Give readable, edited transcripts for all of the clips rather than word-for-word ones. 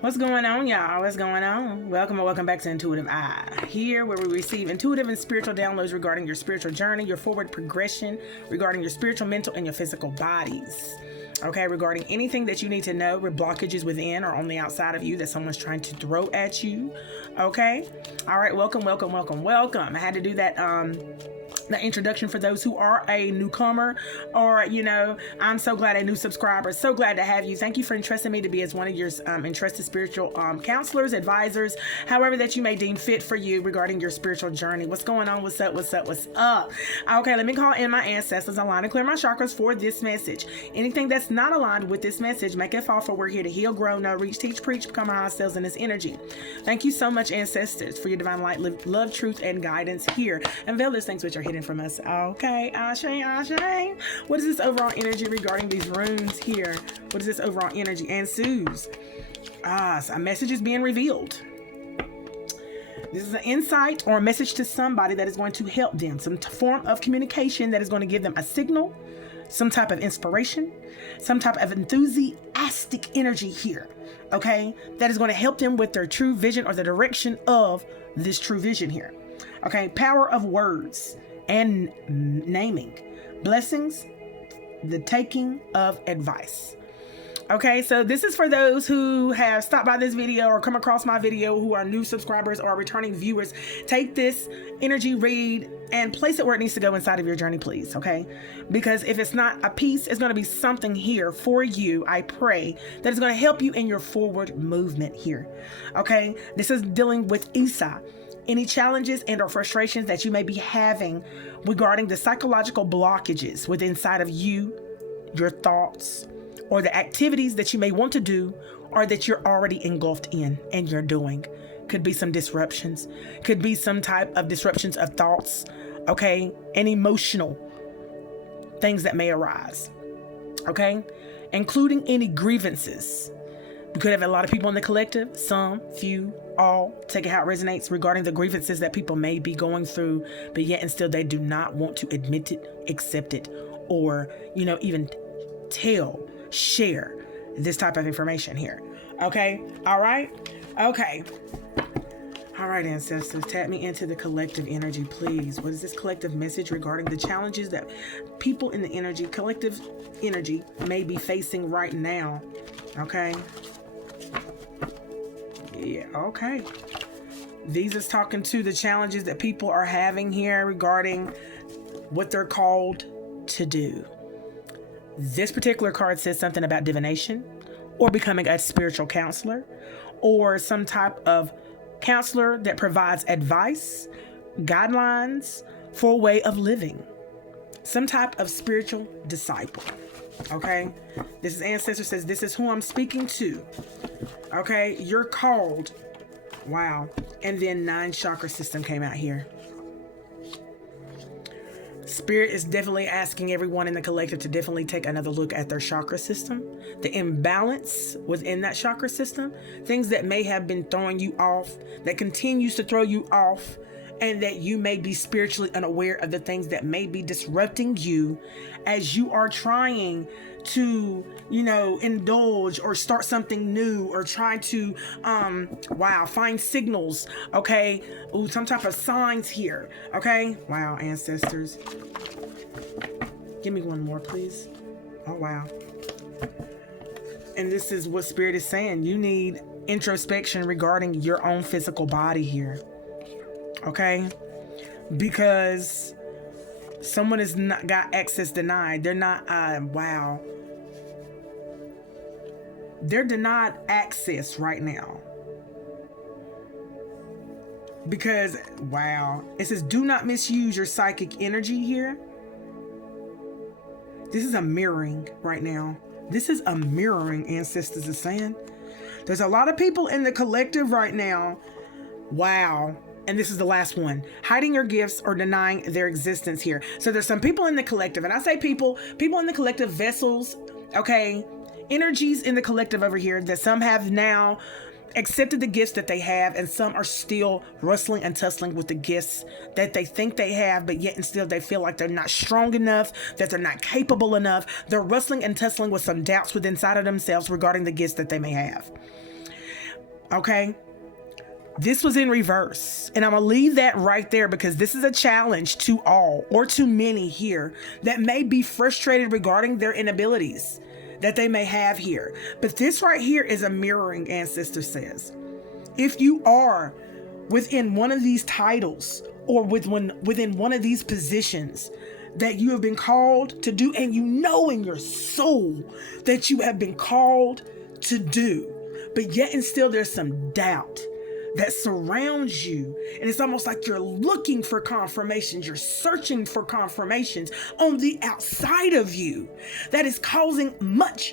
What's going on, y'all? What's going on? Welcome and welcome back to Intuitive Eye. Here where we receive intuitive and spiritual downloads regarding your spiritual journey, your forward progression, regarding your spiritual, mental, and your physical bodies. Okay, regarding anything that you need to know with blockages within or on the outside of you that someone's trying to throw at you. Okay? All right, welcome. I had to do that the introduction for those who are a newcomer, or I'm so glad a new subscriber. So glad to have you. Thank you for entrusting me to be as one of your entrusted spiritual counselors, advisors, however that you may deem fit for you regarding your spiritual journey. What's going on? What's up? Okay, let me call in my ancestors, align and clear my chakras for this message. Anything that's not aligned with this message, make it fall, for we're here to heal, grow, know, reach, teach, preach, become ourselves in this energy. Thank you so much, ancestors, for your divine light, love, truth, and guidance here. Unveil those things which are hidden from us. Okay, Ashe. What is this overall energy regarding these runes here? What is this overall energy? And Suze. So a message is being revealed. This is an insight or a message to somebody that is going to help them. Some form of communication that is going to give them a signal, some type of inspiration, some type of enthusiastic energy here. Okay, that is going to help them with their true vision or the direction of this true vision here. Okay, power of words and naming, blessings, the taking of advice. Okay, so this is for those who have stopped by this video or come across my video, who are new subscribers or returning viewers. Take this energy read and place it where it needs to go inside of your journey, please. Okay, because if it's not a piece, it's going to be something here for you. I pray that it's going to help you in your forward movement here. Okay, this is dealing with Isa. Any challenges and or frustrations that you may be having regarding the psychological blockages within inside of you, your thoughts, or the activities that you may want to do or that you're already engulfed in and you're doing. Could be some disruptions, could be some type of disruptions of thoughts, okay, and emotional things that may arise, okay, including any grievances. We could have a lot of people in the collective, some, few, all, take it how it resonates regarding the grievances that people may be going through, but yet and still they do not want to admit it, accept it, or, even share this type of information here. Okay. All right. Okay. All right, ancestors, tap me into the collective energy, please. What is this collective message regarding the challenges that people in the collective energy may be facing right now? Okay. Yeah, okay. These is talking to the challenges that people are having here regarding what they're called to do. This particular card says something about divination or becoming a spiritual counselor or some type of counselor that provides advice, guidelines for a way of living. Some type of spiritual disciple. Okay? This is Ancestor says, this is who I'm speaking to. Okay? You're called. Wow. And then 9 chakra system came out here. Spirit is definitely asking everyone in the collective to definitely take another look at their chakra system, the imbalance within that chakra system, things that may have been throwing you off, that continues to throw you off, and that you may be spiritually unaware of the things that may be disrupting you as you are trying to, indulge or start something new or try to, find signals. Okay. Ooh, some type of signs here. Okay. Wow. Ancestors. Give me one more, please. Oh, wow. And this is what Spirit is saying. You need introspection regarding your own physical body here. Okay. Because someone has not got access denied. They're not, wow. They're denied access right now. Because, wow. It says, do not misuse your psychic energy here. This is a mirroring right now. This is a mirroring, ancestors are saying. There's a lot of people in the collective right now. Wow. And this is the last one. Hiding your gifts or denying their existence here. So there's some people in the collective. And I say people in the collective, vessels, okay, energies in the collective over here that some have now accepted the gifts that they have, and some are still wrestling and tussling with the gifts that they think they have, but yet and still they feel like they're not strong enough, that they're not capable enough. They're wrestling and tussling with some doubts within inside of themselves regarding the gifts that they may have. Okay. This was in reverse. And I'm going to leave that right there because this is a challenge to all or to many here that may be frustrated regarding their inabilities that they may have here. But this right here is a mirroring, ancestor says. If you are within one of these titles or within one of these positions that you have been called to do, and you know in your soul that you have been called to do, but yet and still there's some doubt that surrounds you, and it's almost like you're looking for confirmations, you're searching for confirmations on the outside of you, that is causing much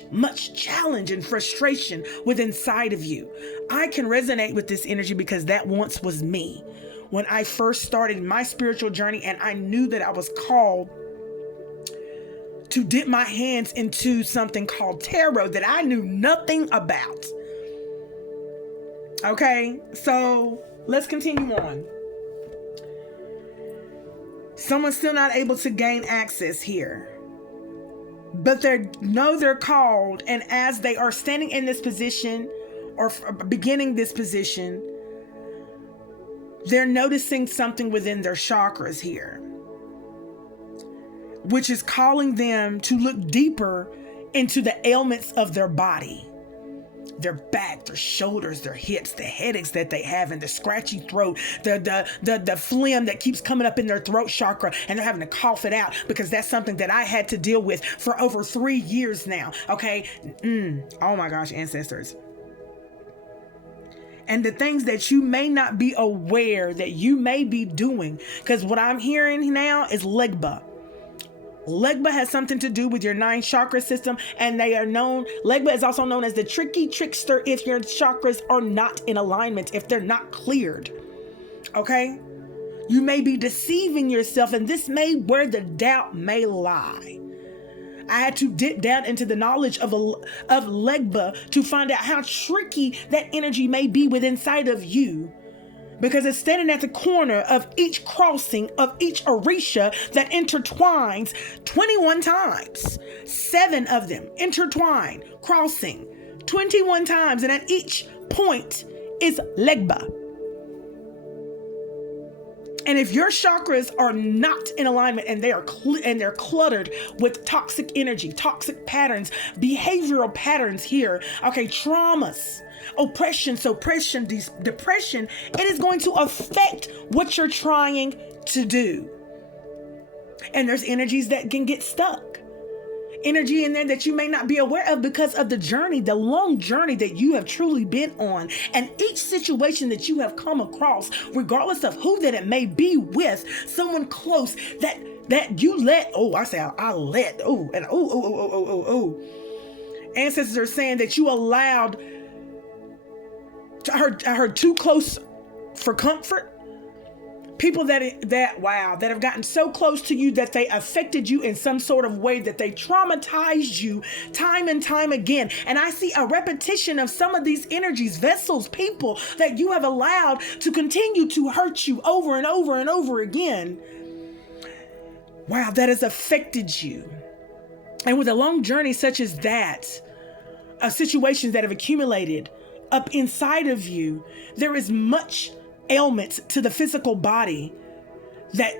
challenge and frustration within inside of you. I can resonate with this energy because that once was me when I first started my spiritual journey, and I knew that I was called to dip my hands into something called tarot that I knew nothing about. Okay, so let's continue on. Someone's still not able to gain access here, but they're called, and as they are standing in this position or beginning this position, they're noticing something within their chakras here, which is calling them to look deeper into the ailments of their body. Their back, their shoulders, their hips, the headaches that they have, and the scratchy throat, the phlegm that keeps coming up in their throat chakra, and they're having to cough it out because that's something that I had to deal with for over 3 years now. Okay. Oh my gosh, ancestors. And the things that you may not be aware that you may be doing, because what I'm hearing now is Legba. Legba has something to do with your 9 chakra system, and Legba is also known as the tricky trickster if your chakras are not in alignment, if they're not cleared. Okay? You may be deceiving yourself, and this may where the doubt may lie. I had to dip down into the knowledge of Legba to find out how tricky that energy may be within inside of you. Because it's standing at the corner of each crossing of each orisha that intertwines 21 times. 7 of them intertwine, crossing 21 times. And at each point is Legba. And if your chakras are not in alignment and they're cluttered with toxic energy, toxic patterns, behavioral patterns here, okay, traumas, oppression, suppression, depression, it is going to affect what you're trying to do. And there's energies that can get stuck. Energy in there that you may not be aware of because of the journey, the long journey that you have truly been on. And each situation that you have come across, regardless of who that it may be with, someone close that you let, ancestors are saying that you allowed, I heard too close for comfort. People that have gotten so close to you that they affected you in some sort of way, that they traumatized you time and time again. And I see a repetition of some of these energies, vessels, people that you have allowed to continue to hurt you over and over and over again. Wow, that has affected you. And with a long journey such as that, of situations that have accumulated up inside of you, there is much ailments to the physical body that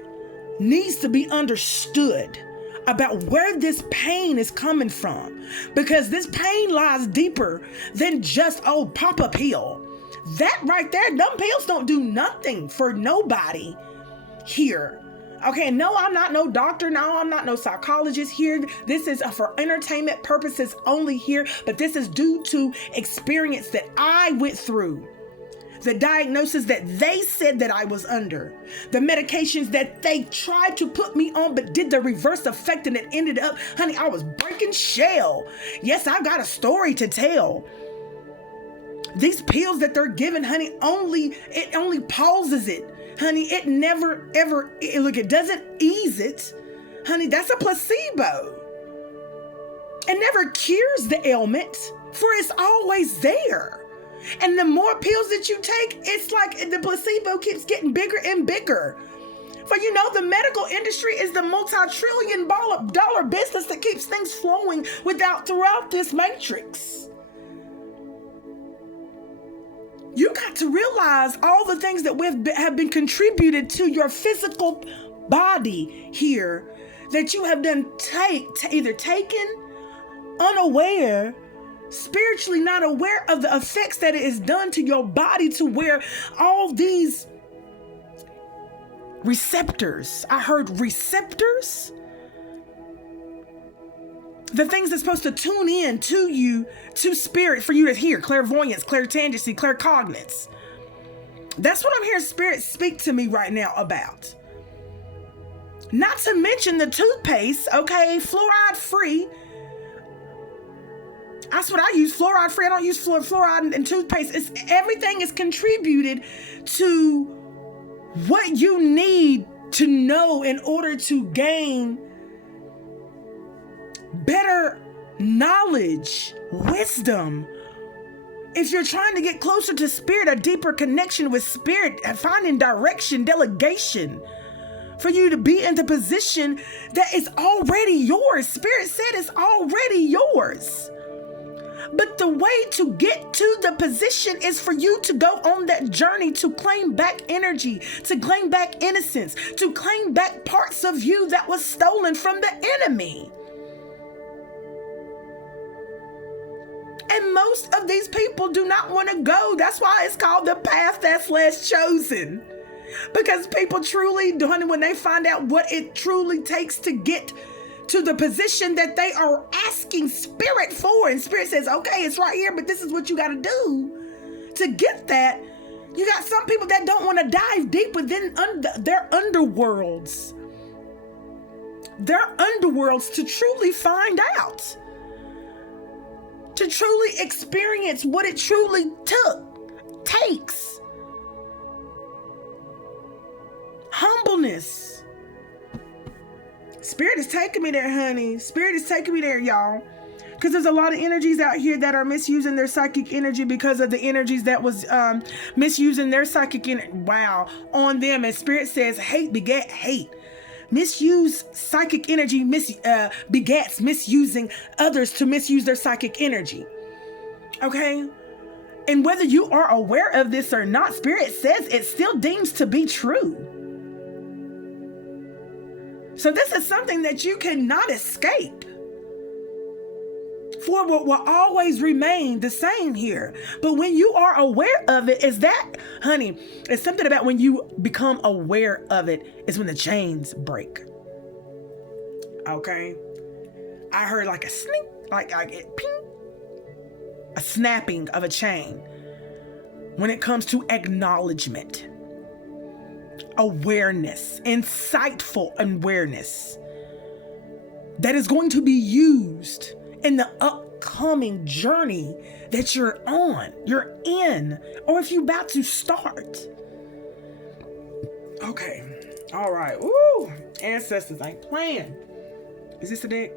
needs to be understood about where this pain is coming from, because this pain lies deeper than just pop a pill. That right there, them pills don't do nothing for nobody here. Okay, no, I'm not no doctor. No, I'm not no psychologist here. This is for entertainment purposes only here, but this is due to experience that I went through. The diagnosis that they said that I was under, the medications that they tried to put me on, but did the reverse effect, and it ended up, honey, I was breaking shell. Yes, I've got a story to tell. These pills that they're giving, honey, it only pauses it. Honey, it never, ever, it doesn't ease it. Honey, that's a placebo. It never cures the ailment, for it's always there. And the more pills that you take, it's like the placebo keeps getting bigger and bigger. For you know, the medical industry is the multi-trillion-dollar business that keeps things flowing throughout this matrix. You got to realize all the things that have been contributed to your physical body here, that you have done either taken, unaware, spiritually not aware of the effects that it has done to your body, to where all these receptors, I heard receptors, the things that's supposed to tune in to you, to spirit, for you to hear, clairvoyance, clairtangency, claircognizance. That's what I'm hearing spirit speak to me right now about. Not to mention the toothpaste, okay, fluoride free. That's what I use, fluoride free. I don't use fluoride and toothpaste. Everything is contributed to what you need to know in order to gain better knowledge, wisdom. If you're trying to get closer to spirit, a deeper connection with spirit, finding direction, delegation, for you to be in the position that is already yours. Spirit said it's already yours. But the way to get to the position is for you to go on that journey to claim back energy, to claim back innocence, to claim back parts of you that was stolen from the enemy. And most of these people do not want to go. That's why it's called the path that's less chosen. Because people truly, when they find out what it truly takes to get to the position that they are asking spirit for, and spirit says, okay, it's right here, but this is what you got to do to get that. You got some people that don't want to dive deep within their underworlds. Their underworlds to truly find out, to truly experience what it truly takes. Humbleness. Spirit is taking me there, honey. Spirit is taking me there, y'all. Because there's a lot of energies out here that are misusing their psychic energy because of the energies that was misusing their psychic energy. Wow. On them. And Spirit says hate beget hate. Misuse psychic energy begets misusing others to misuse their psychic energy. Okay? And whether you are aware of this or not, Spirit says it still deems to be true. So this is something that you cannot escape. For what will always remain the same here. But when you are aware of it, is that, honey, it's something about when you become aware of it is when the chains break. Okay? I heard like a snip, like it ping, a snapping of a chain. When it comes to acknowledgement, awareness, insightful awareness that is going to be used in the upcoming journey that you're on, you're in, or if you're about to start. Okay. All right. Woo! Ancestors ain't playing. Is this the deck?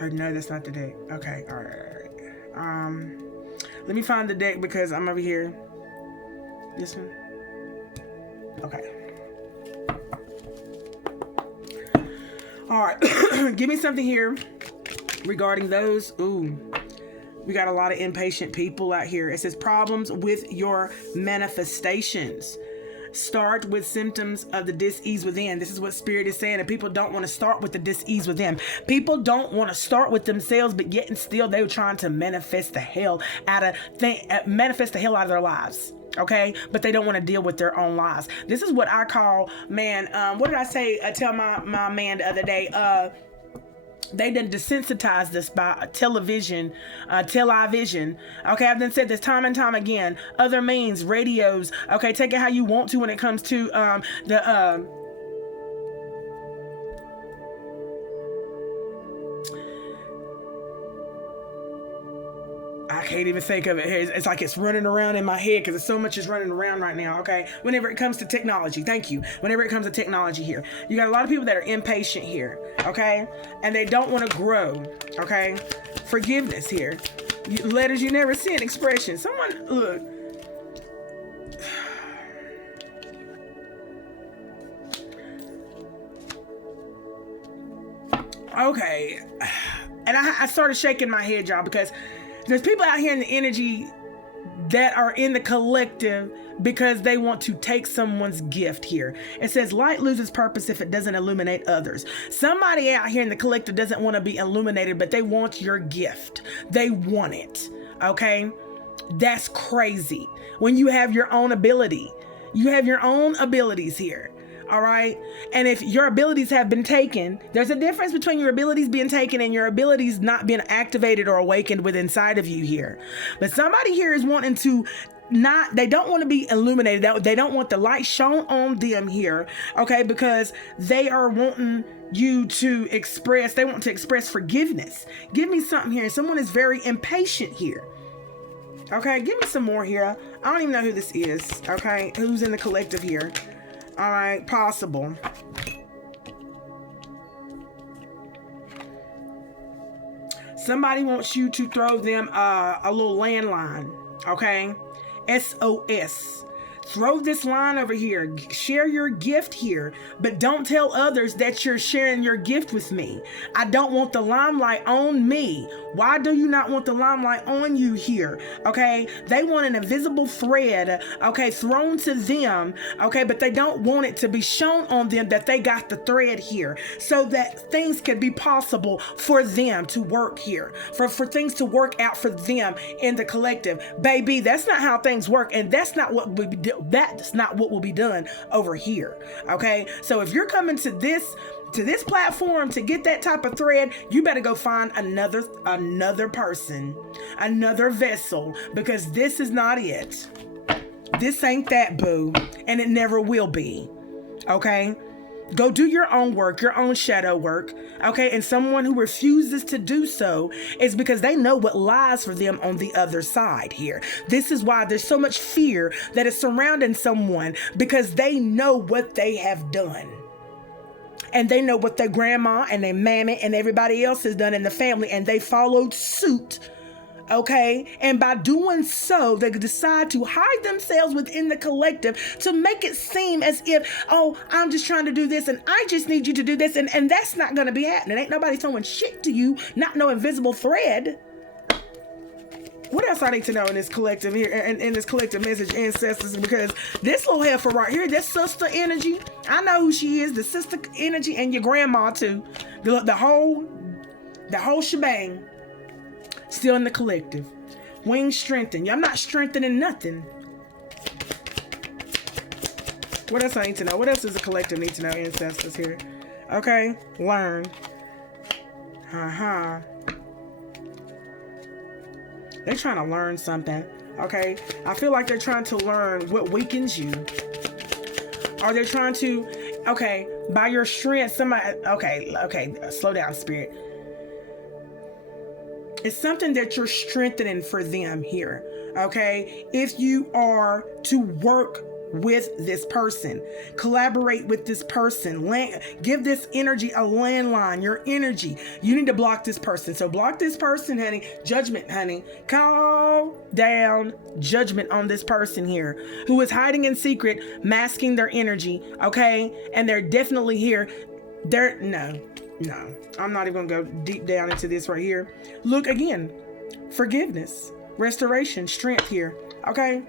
Or no, that's not the deck. Okay. All right. Let me find the deck because I'm over here. This one. Okay. All right. Give me something here regarding those. Ooh, we got a lot of impatient people out here. It says problems with your manifestations. Start with symptoms of the dis-ease within. This is what Spirit is saying. And people don't want to start with the dis-ease within. People don't want to start with themselves, but yet and still they're trying to manifest the hell out of their lives. Okay, but they don't want to deal with their own lives. This is what I call, man. What did I say? Tell my man the other day. They done desensitized us by television. Okay, I've done said this time and time again. Other means, radios. Okay, take it how you want to when it comes to I can't even think of it. It's like it's running around in my head because so much is running around right now, okay? Whenever it comes to technology, thank you. Whenever it comes to technology here, you got a lot of people that are impatient here, okay? And they don't want to grow, okay? Forgiveness here. Letters you never sent, expression. Someone, look. Okay. And I started shaking my head, y'all, because there's people out here in the energy that are in the collective because they want to take someone's gift here. It says light loses purpose if it doesn't illuminate others. Somebody out here in the collective doesn't want to be illuminated, but they want your gift. They want it. Okay? That's crazy. When you have your own ability, you have your own abilities here. All right. And if your abilities have been taken, there's a difference between your abilities being taken and your abilities not being activated or awakened within inside of you here. But somebody here is wanting to they don't want to be illuminated. They don't want the light shown on them here. Okay. Because they are wanting you to express, they want to express forgiveness. Give me something here. Someone is very impatient here. Okay. Give me some more here. I don't even know who this is. Okay. Who's in the collective here? All right, possible. Somebody wants you to throw them a little landline, okay? SOS. Throw this line over here. Share your gift here, but don't tell others that you're sharing your gift with me. I don't want the limelight on me. Why do you not want the limelight on you here? Okay, they want an invisible thread, okay, thrown to them, okay, but they don't want it to be shown on them that they got the thread here, so that things could be possible for them to work here, for things to work out for them in the collective. Baby, that's not how things work, and that's not what we do. That's not what will be done over here. Okay, so if you're coming to this platform to get that type of thread, you better go find another person, another vessel, because this is not it. This ain't that, boo, and it never will be. Okay, go do your own work, your own shadow work. Okay, and someone who refuses to do so is because they know what lies for them on the other side here. This is why there's so much fear that is surrounding someone, because they know what they have done. And they know what their grandma and their mammy and everybody else has done in the family, and they followed suit. Okay, and by doing so, they decide to hide themselves within the collective to make it seem as if, oh, I'm just trying to do this and I just need you to do this, and that's not gonna be happening. Ain't nobody throwing shit to you, not no invisible thread. What else I need to know in this collective here, in this collective message, ancestors? Because this little heifer right here, this sister energy, I know who she is, the sister energy, and your grandma too. The whole shebang. Still in the collective. Wings strengthen. I'm not strengthening nothing. What else I need to know? What else does the collective need to know, ancestors here? Okay, learn. They're trying to learn something. Okay, I feel like they're trying to learn what weakens you. Are they trying to, okay, by your strength, somebody, okay, slow down, spirit. It's something that you're strengthening for them here, okay? If you are to work with this person, collaborate with this person, give this energy a landline, your energy. You need to block this person. So block this person, honey. Judgment, honey. Call down judgment on this person here who is hiding in secret, masking their energy, okay? And they're definitely here. No, I'm not even gonna go deep down into this right here. Look again, forgiveness, restoration, strength here, okay?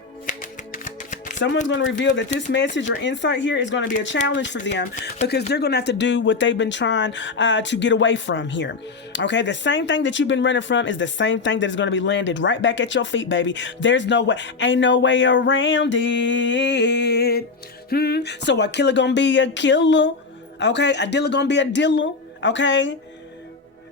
Someone's going to reveal that this message or insight here is going to be a challenge for them, because they're going to have to do what they've been trying to get away from here. Okay, the same thing that you've been running from is the same thing that is going to be landed right back at your feet, baby. There's no way, ain't no way around it. So a killer gonna be a killer, okay? A dealer gonna be a dealer, okay?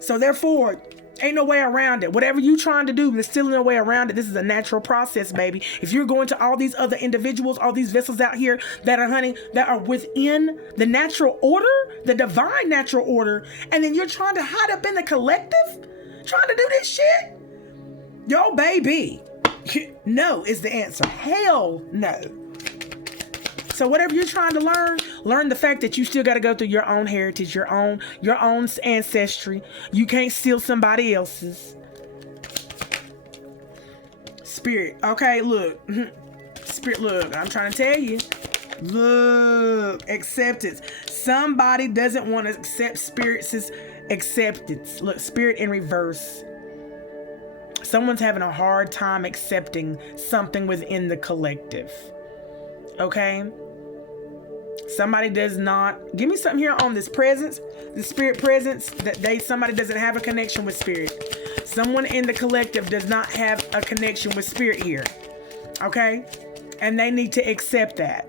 So therefore, ain't no way around it. Whatever you trying to do, there's still no way around it. This is a natural process, baby. If you're going to all these other individuals, all these vessels out here that are, honey, that are within the natural order, the divine natural order, and then you're trying to hide up in the collective, trying to do this shit? Yo, baby. No is the answer. Hell no. So whatever you're trying to learn the fact that you still got to go through your own heritage, your own ancestry. You can't steal somebody else's. Spirit, okay, look. Spirit, look, I'm trying to tell you. Look, acceptance. Somebody doesn't want to accept Spirit's acceptance. Look, Spirit in reverse. Someone's having a hard time accepting something within the collective. Okay? Somebody does not, give me something here on this presence, the spirit presence, that somebody doesn't have a connection with spirit. Someone in the collective does not have a connection with spirit here. Okay? And they need to accept that.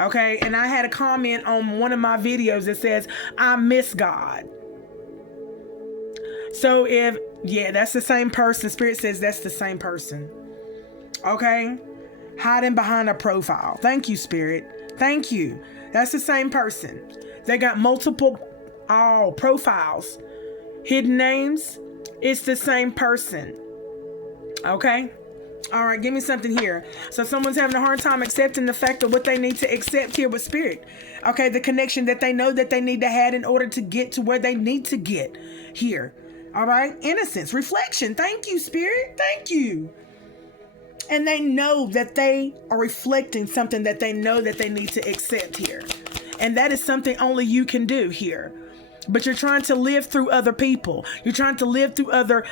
Okay? And I had a comment on one of my videos that says, I miss God. So that's the same person. Spirit says that's the same person. Okay? Hiding behind a profile. Thank you, Spirit. Thank you. That's the same person. They got multiple profiles, hidden names. It's the same person. Okay? All right, give me something here. So someone's having a hard time accepting the fact of what they need to accept here with spirit. Okay, the connection that they know that they need to have in order to get to where they need to get here. All right, innocence, reflection. Thank you, spirit. Thank you. And they know that they are reflecting something that they know that they need to accept here. And that is something only you can do here. But you're trying to live through other people. You're trying to live through other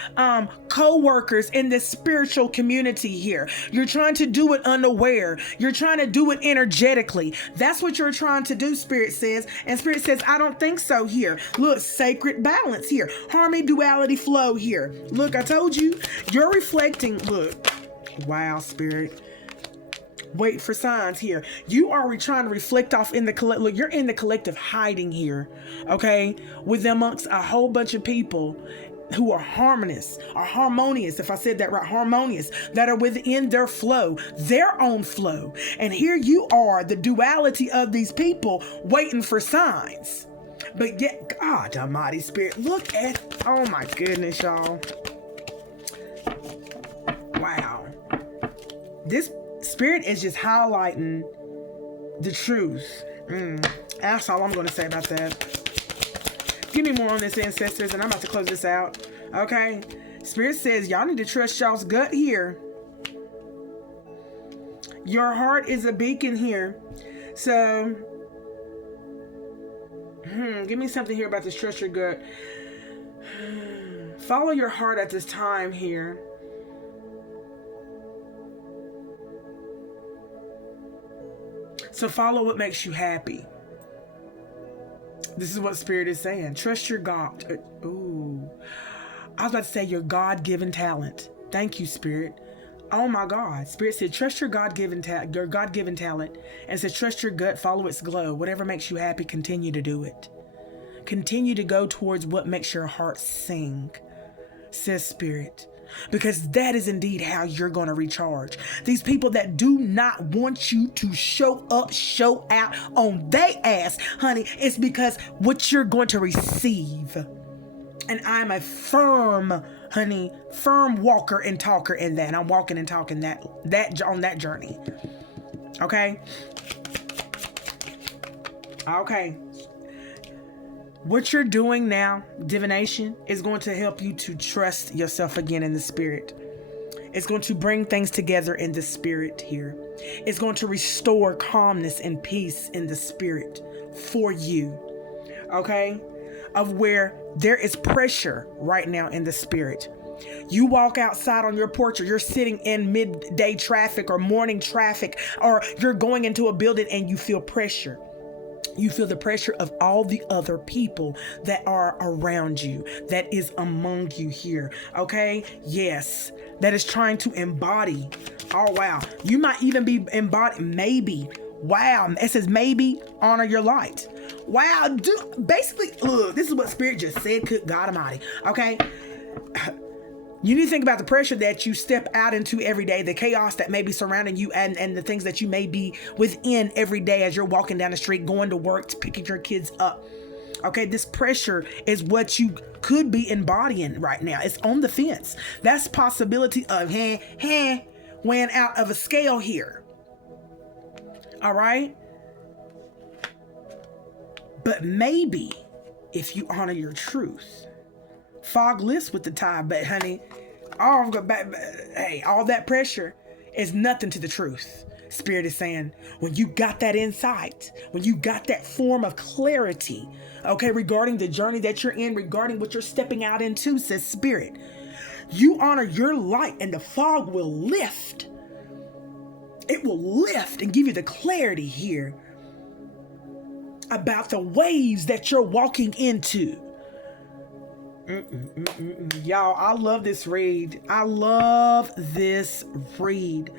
co-workers in this spiritual community here. You're trying to do it unaware. You're trying to do it energetically. That's what you're trying to do, Spirit says. And Spirit says, I don't think so here. Look, sacred balance here. Harmony, duality, flow here. Look, I told you, you're reflecting. Look, wow, Spirit. Wait for signs here. You are trying to reflect off in the collective. Look, you're in the collective hiding here, okay? With amongst a whole bunch of people who are harmonious, if I said that right, harmonious, that are within their flow, their own flow. And here you are, the duality of these people waiting for signs. But yet, God Almighty, Spirit, look at, oh my goodness, y'all. Wow. This Spirit is just highlighting the truth. That's all I'm going to say about that. Give me more on this, ancestors, and I'm about to close this out. Okay? Spirit says y'all need to trust y'all's gut here. Your heart is a beacon here. So, give me something here about this trust your gut. Follow your heart at this time here. So follow what makes you happy. This is what Spirit is saying. Trust your God. Ooh. I was about to say your God-given talent. Thank you, Spirit. Oh my God. Spirit said, trust your God-given talent. And said, trust your gut, follow its glow. Whatever makes you happy, continue to do it. Continue to go towards what makes your heart sing, says Spirit. Because that is indeed how you're going to recharge. These people that do not want you to show up, show out on their ass, honey, it's because what you're going to receive. And I'm a firm walker and talker in that. And I'm walking and talking that on that journey. Okay? Okay. What you're doing now, divination, is going to help you to trust yourself again in the spirit. It's going to bring things together in the spirit here. It's going to restore calmness and peace in the spirit for you. Okay? Of where there is pressure right now in the spirit. You walk outside on your porch, or you're sitting in midday traffic or morning traffic, or you're going into a building and you feel pressure. You feel the pressure of all the other people that are around you, that is among you here. Okay? Yes. That is trying to embody. Oh, wow. You might even be embodying. Maybe. Wow. It says maybe honor your light. Wow. Basically, look, this is what Spirit just said. Good God Almighty. Okay? You need to think about the pressure that you step out into every day, the chaos that may be surrounding you, and the things that you may be within every day as you're walking down the street, going to work, picking your kids up. Okay, this pressure is what you could be embodying right now. It's on the fence. That's possibility of weighing out of a scale here. All right? But maybe if you honor your truth, fog lifts with the tide, but honey, all that pressure is nothing to the truth. Spirit is saying, when you got that insight, when you got that form of clarity, okay, regarding the journey that you're in, regarding what you're stepping out into, says Spirit, you honor your light and the fog will lift. It will lift and give you the clarity here about the waves that you're walking into. Y'all, I love this read. I love this read.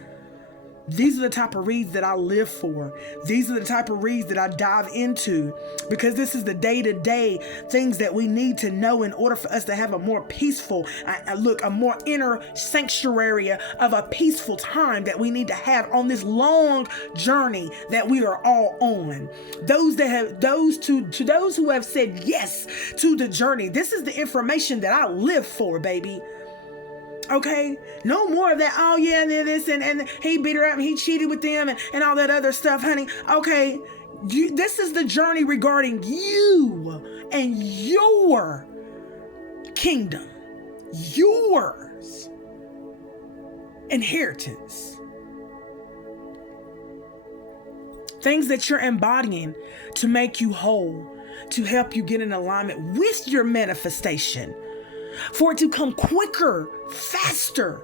These are the type of reads that I live for. These are the type of reads that I dive into, because this is the day-to-day things that we need to know in order for us to have a more peaceful, a more inner sanctuary of a peaceful time that we need to have on this long journey that we are all on. Those who have said yes to the journey, this is the information that I live for, baby. Okay, no more of that. Oh yeah, this and he beat her up and he cheated with them and all that other stuff, honey. Okay, this is the journey regarding you and your kingdom, yours inheritance. Things that you're embodying to make you whole, to help you get in alignment with your manifestation, for it to come quicker, faster,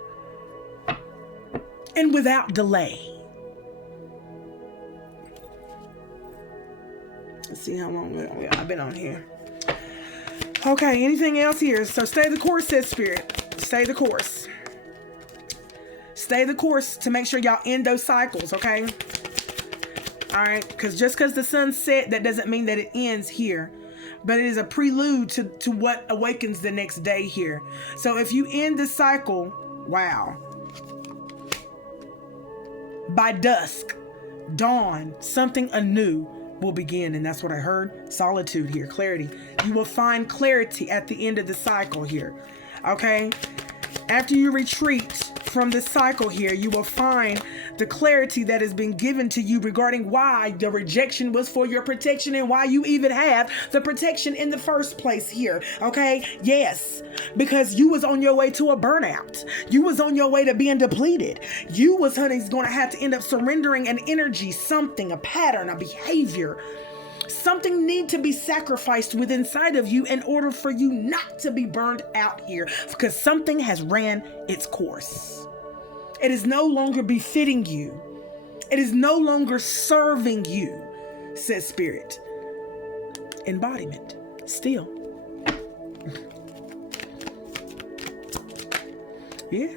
and without delay. Let's see how long I've been on here. Okay, anything else here? So stay the course, says Spirit. Stay the course. Stay the course to make sure y'all end those cycles, okay? All right, because just because the sun set, that doesn't mean that it ends here. But it is a prelude to what awakens the next day here. So if you end the cycle, wow. By dusk, dawn, something anew will begin. And that's what I heard. Solitude here, clarity. You will find clarity at the end of the cycle here. Okay? After you retreat from the cycle here, you will find the clarity that has been given to you regarding why the rejection was for your protection and why you even have the protection in the first place here. Okay? Yes, because you was on your way to a burnout. You was on your way to being depleted. You was, honey's going to have to end up surrendering an energy, something, a pattern, a behavior. Something need to be sacrificed within inside of you in order for you not to be burned out here, because something has ran its course. It is no longer befitting you. It is no longer serving you, says Spirit. Embodiment, still. Yeah.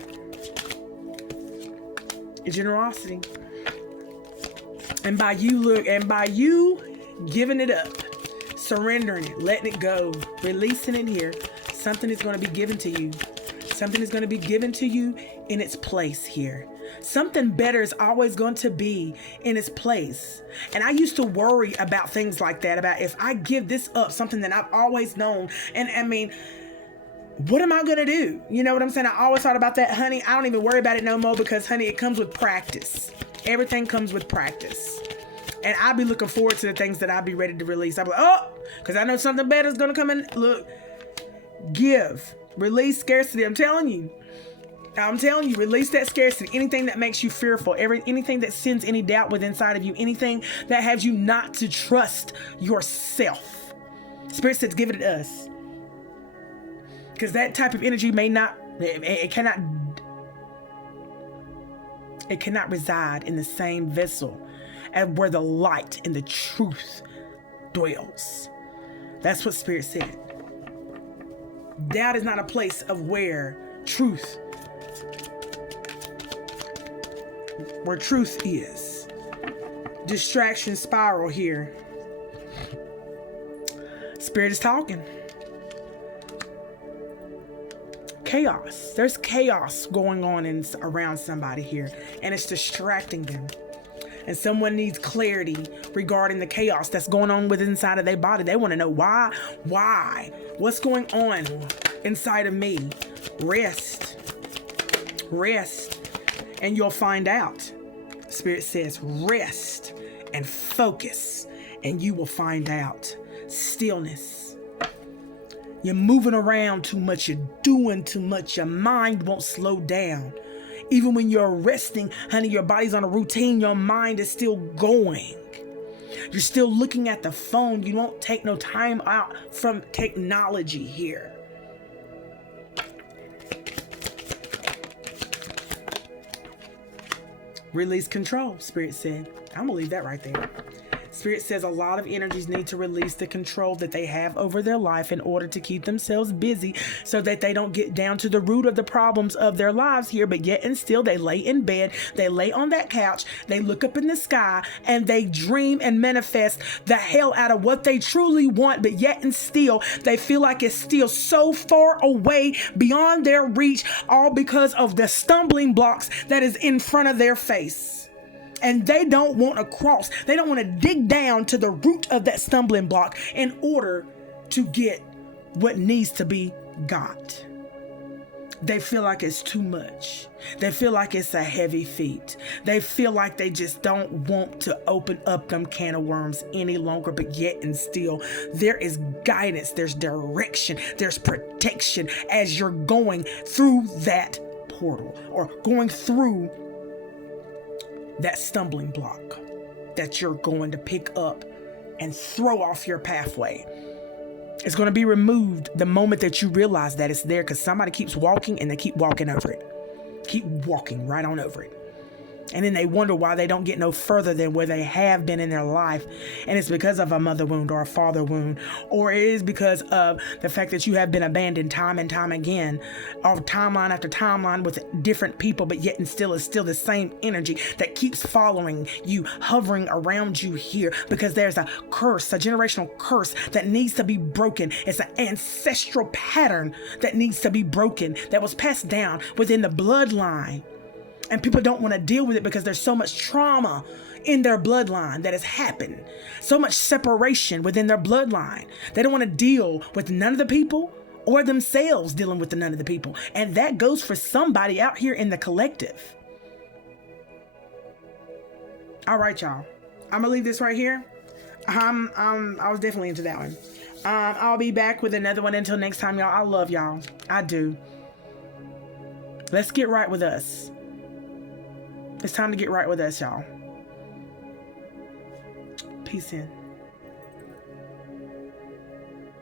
Generosity. And by you giving it up, surrendering it, letting it go, releasing it here, something is going to be given to you. Something is going to be given to you in its place here. Something better is always going to be in its place. And I used to worry about things like that, about if I give this up, something that I've always known. And I mean, what am I going to do? You know what I'm saying? I always thought about that, honey. I don't even worry about it no more because, honey, it comes with practice. Everything comes with practice. And I'll be looking forward to the things that I'll be ready to release. I'll be like, oh, because I know something better is going to come in. Look, give, release scarcity. I'm telling you, release that scarcity. Anything that makes you fearful, anything that sends any doubt within inside of you, anything that has you not to trust yourself. Spirit says, give it to us. Because that type of energy it cannot reside in the same vessel as where the light and the truth dwells. That's what Spirit said. Doubt is not a place of where truth is. Distraction spiral here. Spirit is talking. Chaos. There's chaos going on around somebody here, and it's distracting them. And someone needs clarity regarding the chaos that's going on within inside of their body. They want to know why, what's going on inside of me. Rest, and you'll find out. Spirit says, rest and focus, and you will find out. Stillness. You're moving around too much. You're doing too much. Your mind won't slow down. Even when you're resting, honey, your body's on a routine. Your mind is still going. You're still looking at the phone. You won't take no time out from technology here. Release control, Spirit said. I'm going to leave that right there. Spirit says a lot of energies need to release the control that they have over their life in order to keep themselves busy so that they don't get down to the root of the problems of their lives here. But yet and still, they lay in bed, they lay on that couch, they look up in the sky, and they dream and manifest the hell out of what they truly want. But yet and still, they feel like it's still so far away beyond their reach, all because of the stumbling blocks that is in front of their face. And they don't want to cross. They don't want to dig down to the root of that stumbling block in order to get what needs to be got. They feel like it's too much. They feel like it's a heavy feat. They feel like they just don't want to open up them can of worms any longer. But yet and still, there is guidance, there's direction, there's protection as you're going through that portal or going through that stumbling block that you're going to pick up and throw off your pathway. It's going to be removed the moment that you realize that it's there, because somebody keeps walking and they keep walking over it. Keep walking right on over it. And then they wonder why they don't get no further than where they have been in their life. And it's because of a mother wound or a father wound, or it is because of the fact that you have been abandoned time and time again, or timeline after timeline with different people, but yet and still is still the same energy that keeps following you, hovering around you here, because there's a curse, a generational curse that needs to be broken. It's an ancestral pattern that needs to be broken, that was passed down within the bloodline. And people don't want to deal with it because there's so much trauma in their bloodline that has happened. So much separation within their bloodline. They don't want to deal with none of the people or themselves dealing with none of the people. And that goes for somebody out here in the collective. All right, y'all. I'm going to leave this right here. I was definitely into that one. I'll be back with another one until next time, y'all. I love y'all. I do. Let's get right with us. It's time to get right with us, y'all. Peace in.